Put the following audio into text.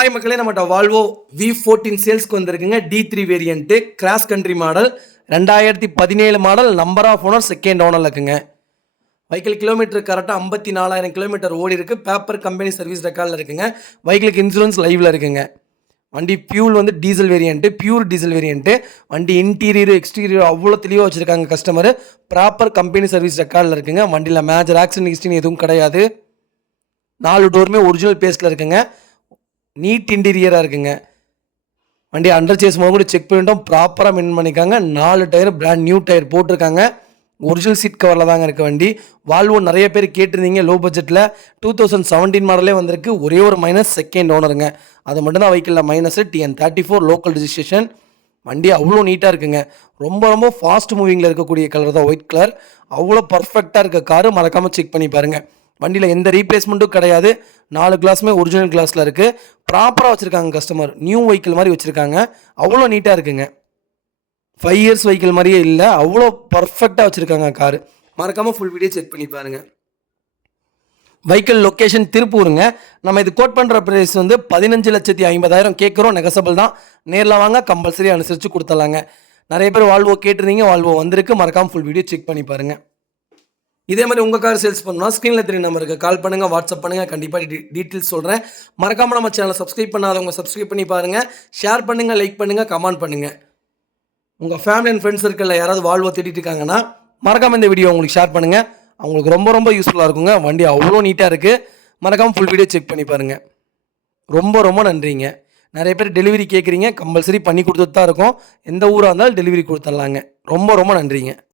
Hi மக்களே, நம்மகிட்ட Volvo V14 சேல்ஸ்க்கு வந்திருக்குங்க. D3 variant cross country model 2017 model. Number of owner second ஓனரில் இருக்குங்க. வெஹிக்கிள் கிலோமீட்டர் கரெக்டாக 54,000 கிலோமீட்டர் ஓடி இருக்கு. பேப்பர் கம்பெனி சர்வீஸ் ரெக்கார்டில் இருக்குங்க. வெஹிக்கிளுக்கு இன்சூரன்ஸ் லைவில் இருக்குங்க. வண்டி பியூல் வந்து diesel variant, pure diesel variant. வண்டி இன்டீரியர் எக்ஸ்டீரியர் அவ்வளோ தெளிவாக வச்சுருக்காங்க கஸ்டமர். ப்ராப்பர் கம்பெனி சர்வீஸ் ரெக்கார்டில் இருக்குங்க. வண்டியில் மேஜர் ஆக்சிடென்ட் ஹிஸ்ட்ரி எதுவும் கிடையாது. 4 டோருமே ஒரிஜினல் பேஸில் இருக்குங்க. நீட் இன்டீரியராக இருக்குங்க. வண்டி அண்டர் சேஸ் கூட செக் பண்ணிட்டோம், ப்ராப்பராக மெயின் பண்ணிக்காங்க. 4 டயர் பிராண்ட் நியூ டயர் போட்டிருக்காங்க. ஒரிஜினல் சீட் கவரில் தாங்க இருக்க வண்டி. வால்வோ நிறைய பேர் கேட்டிருந்தீங்க லோ பட்ஜெட்டில். 2017 மாடலே வந்திருக்கு. ஒரே ஒரு மைனஸ் செகண்ட் ஓனருங்க. அது மட்டும்தான் வெஹிக்கிளில் மைனஸ். TN34 local registration. வண்டி அவ்வளோ நீட்டாக இருக்குங்க. ரொம்ப ரொம்ப ஃபாஸ்ட் மூவிங்கில் இருக்கக்கூடிய கலர் தான் ஒயிட் கலர். அவ்வளோ பர்ஃபெக்டாக இருக்க காரு, மறக்காமல் செக் பண்ணி பாருங்கள். வண்டியில் எந்த ரீப்ளேஸ்மெண்ட்டும் கிடையாது. 4 கிளாஸுமே ஒரிஜினல் கிளாஸில் இருக்குது. ப்ராப்பராக வச்சுருக்காங்க கஸ்டமர். நியூ வெஹிக்கிள் மாதிரி வச்சுருக்காங்க. அவ்வளோ நீட்டாக இருக்குங்க. 5 இயர்ஸ் வெஹிக்கிள் மாதிரியே இல்லை, அவ்வளோ பர்ஃபெக்டாக வச்சுருக்காங்க காரு. மறக்காமல் ஃபுல் வீடியோ செக் பண்ணி பாருங்கள். வெஹிக்கிள் லொக்கேஷன் திருப்பூருங்க. நம்ம இது கோட் பண்ணுற ப்ரைஸ் வந்து 15,50,000 கேட்குறோம். நெகசபிள் தான். நேரில் வாங்க, கம்பல்சரி அனுசரித்து கொடுத்துடலாங்க. நிறைய பேர் வால்வோ கேட்டிருந்தீங்க, வால்வோ வந்திருக்கு. மறக்காமல் ஃபுல் வீடியோ செக் பண்ணி பாருங்கள். இதே மாதிரி உங்கள் கார் சேல்ஸ் பண்ணணும்னா ஸ்க்ரீனில் தெரிய நம்பருக்கு கால் பண்ணுங்கள், வாட்ஸ்அப் பண்ணுங்கள். கண்டிப்பாக டீட்டெயில்ஸ் சொல்கிறேன். மறக்காமல் நம்ம சேனலை சப்ஸ்கிரைப் பண்ணாதவங்க சப்ஸ்கிரைப் பண்ணி பாருங்கள். ஷேர் பண்ணுங்கள், லைக் பண்ணுங்கள், கமெண்ட் பண்ணுங்கள். உங்கள் ஃபேமிலி அண்ட் ஃப்ரெண்ட்ஸ் சர்க்கிளில் யாராவது வால்வோ தேடிட்டு இருக்காங்கன்னா மறக்காமல் இந்த வீடியோ உங்களுக்கு ஷேர் பண்ணுங்கள். அவங்களுக்கு ரொம்ப ரொம்ப யூஸ்ஃபுல்லாக இருக்குங்க. வண்டி அவ்வளோ நீட்டாக இருக்குது. மறக்காமல் ஃபுல் வீடியோ செக் பண்ணி பாருங்கள். ரொம்ப ரொம்ப நன்றிங்க. நிறைய பேர் டெலிவரி கேட்குறீங்க. கம்பல்சரி பண்ணி கொடுத்துட்டு தான் இருக்கோம். எந்த ஊராக இருந்தாலும் டெலிவரி கொடுத்துட்லாங்க. ரொம்ப ரொம்ப நன்றிங்க.